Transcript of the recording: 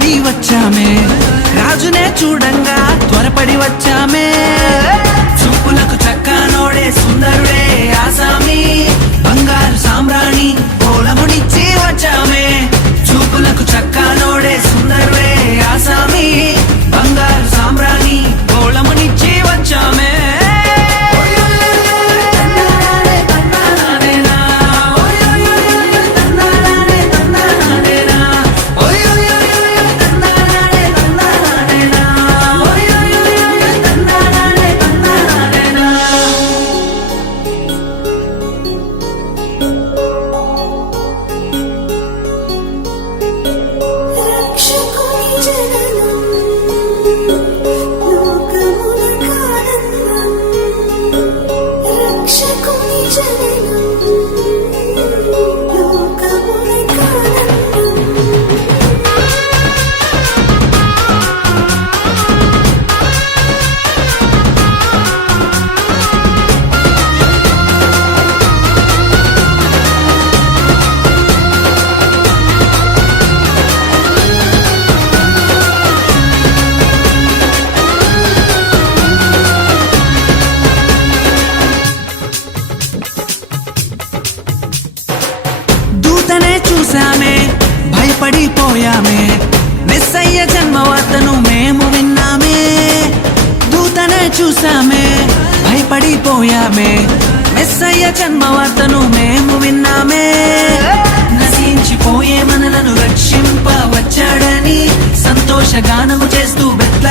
భయపడి వచ్చామే, రాజునే చూడంగా త్వరపడి వచ్చామే. చూపులకు చక్కనోడే సుందరుడే ఆసామి, బంగారు సామ్రాణి కోలమునిచ్చి వచ్చామే. చూపులకు చక్కనోడే సుందరుడే ఆసామి, బంగారు సామ్రాణి కోలమునిచ్చి వచ్చామే. దూతనే చూసామే, భయపడిపోయామే, మెస్సయ్య జన్మవార్తను మేము విన్నామే. దూతనే చూసామే, భయపడిపోయామే, మెస్సయ్య జన్మవార్తను మేము విన్నామే. నశించిపోయే మనలను రక్షింప వచ్చాడని సంతోషగానము చేస్తూ బెత్లెహేములో